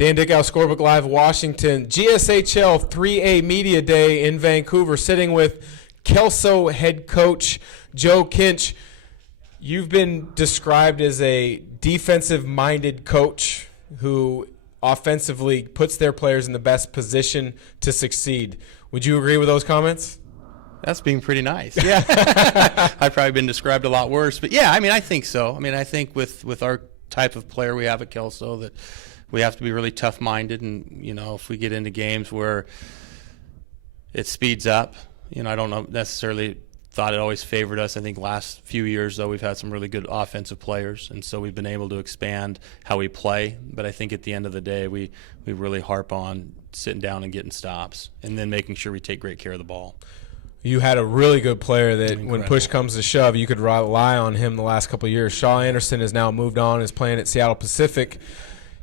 Dan Dickau, Scorebook Live, Washington. GSHL 3A Media Day in Vancouver, sitting with Kelso head coach Joe Kinch. You've been described as a defensive-minded coach who offensively puts their players in the best position to succeed. Would you agree with those comments? That's being pretty nice. Yeah. I've probably been described a lot worse. But, yeah, I mean, I think so. I mean, I think with our type of player we have at Kelso that we have to be really tough-minded. And, you know, if we get into games where it speeds up, you know, I don't know necessarily thought it always favored us. I think last few years, though, we've had some really good offensive players, and so we've been able to expand how we play. But I think at the end of the day, we really harp on sitting down and getting stops and then making sure we take great care of the ball. You had a really good player that Incredible. When push comes to shove, you could rely on him the last couple of years. Shaw Anderson has now moved on, is playing at Seattle Pacific.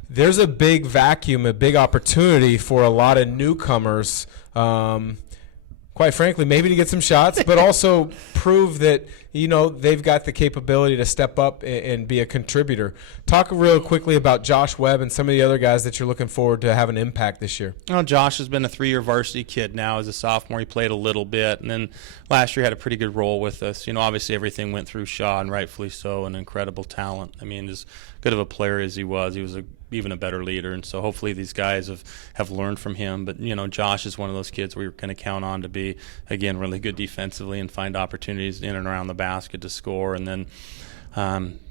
There's a big vacuum, a big opportunity for a lot of newcomers, quite frankly, maybe to get some shots, but also prove that, you know, they've got the capability to step up and be a contributor. Talk real quickly about Josh Webb and some of the other guys that you're looking forward to have an impact this year. Well, Josh has been a 3-year varsity kid now. As a sophomore, he played a little bit, and then last year had a pretty good role with us. You know, obviously everything went through Shaw, and rightfully so, an incredible talent. I mean, as good of a player as he was even a better leader, and so hopefully these guys have learned from him. But, you know, Josh is one of those kids we're going to count on to be, again, really good defensively and find opportunities in and around the basket to score. And then,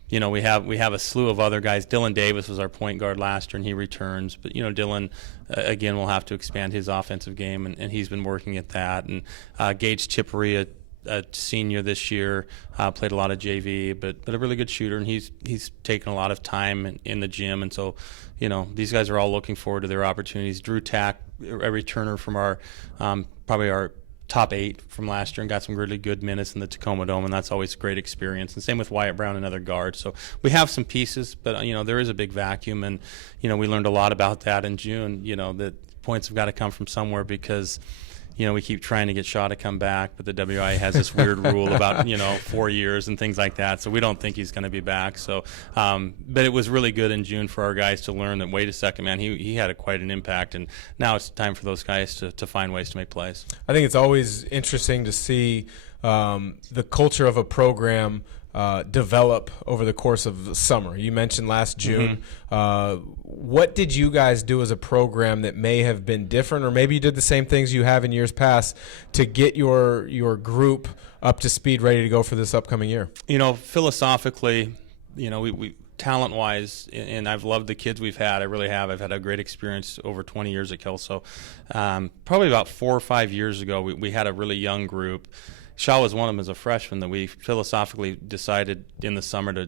you know, we have a slew of other guys. Dylan Davis was our point guard last year, and he returns. But, you know, Dylan, again, will have to expand his offensive game, and he's been working at that. And Gage Chippery, a senior this year, played a lot of JV, but a really good shooter, and he's taken a lot of time in the gym. And so, you know, these guys are all looking forward to their opportunities. Drew Tack, a returner from our probably our top 8 from last year, and got some really good minutes in the Tacoma Dome, and that's always a great experience. And same with Wyatt Brown, another guard. So we have some pieces, but, you know, there is a big vacuum, and, you know, we learned a lot about that in June. You know, that points have got to come from somewhere because, you know, we keep trying to get Shaw to come back, but the WIA has this weird rule about, you know, 4 years and things like that. So we don't think he's going to be back. So, but it was really good in June for our guys to learn that, wait a second, man, he had quite an impact. And now it's time for those guys to find ways to make plays. I think it's always interesting to see the culture of a program develop over the course of the summer. You mentioned last June. What did you guys do as a program that may have been different, or maybe you did the same things you have in years past to get your group up to speed, ready to go for this upcoming year? You know, philosophically, you know, we talent-wise, and I've loved the kids we've had. I really have. I've had a great experience over 20 years at Kelso. Probably about 4 or 5 years ago, we had a really young group. Shaw was one of them as a freshman that we philosophically decided in the summer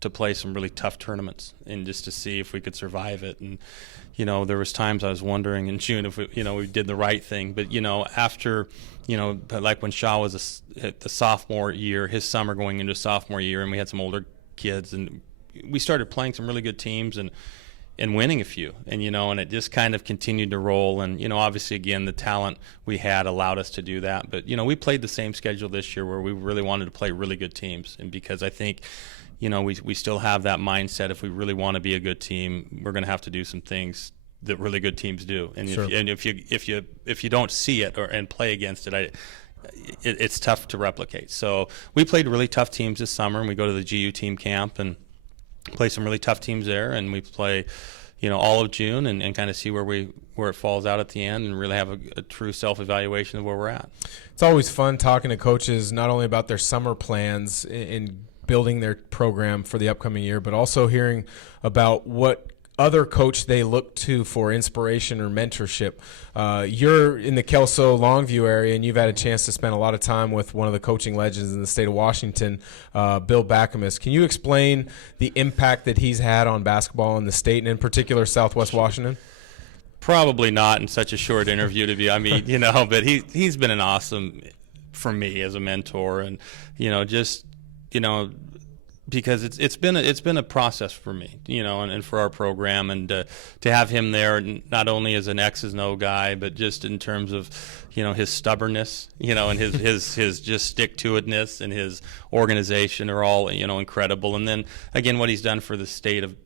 to play some really tough tournaments and just to see if we could survive it. And, you know, there was times I was wondering in June if we did the right thing. But, you know, after, you know, like when Shaw was the sophomore year, his summer going into sophomore year, and we had some older kids, and we started playing some really good teams and winning a few, and, you know, and it just kind of continued to roll. And, you know, obviously, again, the talent we had allowed us to do that. But, you know, we played the same schedule this year where we really wanted to play really good teams. And because I think, you know, we still have that mindset, if we really want to be a good team, we're going to have to do some things that really good teams do. And sure. if you don't see it and play against it, it's tough to replicate. So we played really tough teams this summer, and we go to the GU team camp and play some really tough teams there, and we play, you know, all of June and kind of see where it falls out at the end, and really have a true self-evaluation of where we're at. It's always fun talking to coaches not only about their summer plans in building their program for the upcoming year, but also hearing about what other coach they look to for inspiration or mentorship. You're in the Kelso Longview area, and you've had a chance to spend a lot of time with one of the coaching legends in the state of Washington, Bill Backamus. Can you explain the impact that he's had on basketball in the state, and in particular Southwest Washington? Probably not in such a short interview to be. I mean, you know, but he's been an awesome for me as a mentor, and, you know, just, you know, because it's been a process for me, you know, and for our program, and to have him there, not only as an X's and O guy, but just in terms of, you know, his stubbornness, you know, and his just stick-to-itness and his organization are all, you know, incredible. And then again, what he's done for the state of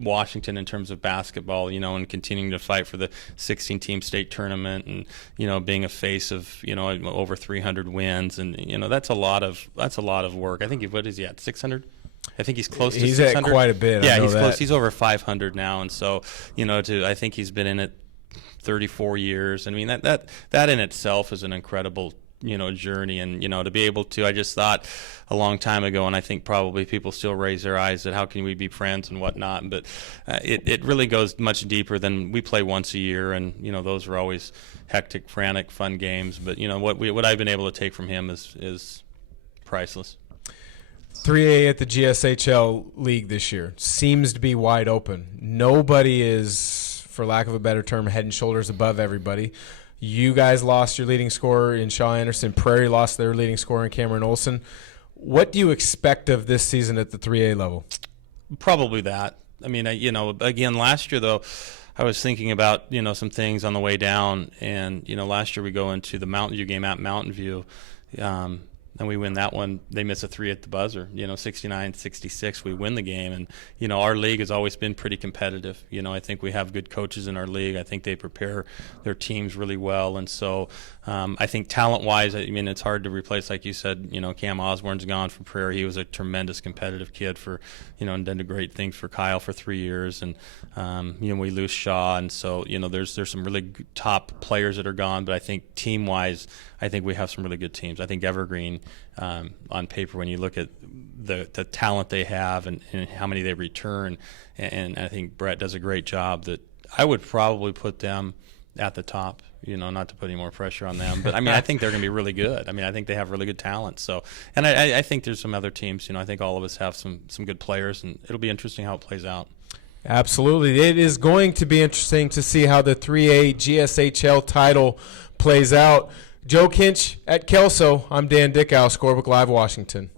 Washington in terms of basketball, and continuing to fight for the 16-team state tournament, and being a face of over 300 wins, and that's a lot of work. I think what is he at 600? I think he's close to 600. He's at quite a bit. Yeah, I know he's that. close. He's over 500 now, and so I think he's been in it 34 years. I mean that in itself is an incredible journey, and to be able to, I just thought a long time ago, and I think probably people still raise their eyes at how can we be friends and whatnot, but it really goes much deeper than we play once a year, and those are always hectic, frantic, fun games, but what I've been able to take from him is priceless. 3A at the GSHL League this year seems to be wide open. Nobody is, for lack of a better term, head and shoulders above everybody. You guys lost your leading scorer in Shaw Anderson. Prairie lost their leading scorer in Cameron Olson. What do you expect of this season at the 3A level? Probably that. I mean, again, last year, though, I was thinking about, some things on the way down. And, last year we go into the Mountain View game at Mountain View. And we win that one. They miss a 3 at the buzzer, 69-66. We win the game. And, our league has always been pretty competitive. I think we have good coaches in our league. I think they prepare their teams really well. And so I think talent-wise, it's hard to replace, like you said, Cam Osborne's gone from Prairie. He was a tremendous competitive kid and done great things for Kyle for 3 years. And, we lose Shaw. And so, there's some really top players that are gone. But I think team-wise, I think we have some really good teams. I think Evergreen, on paper, when you look at the talent they have and how many they return, and I think Brett does a great job, that I would probably put them at the top, not to put any more pressure on them. But, I think they're going to be really good. I think they have really good talent. So, and I think there's some other teams, I think all of us have some good players, and it'll be interesting how it plays out. Absolutely. It is going to be interesting to see how the 3A GSHL title plays out. Joe Kinch at Kelso. I'm Dan Dickau, Scorebook Live Washington.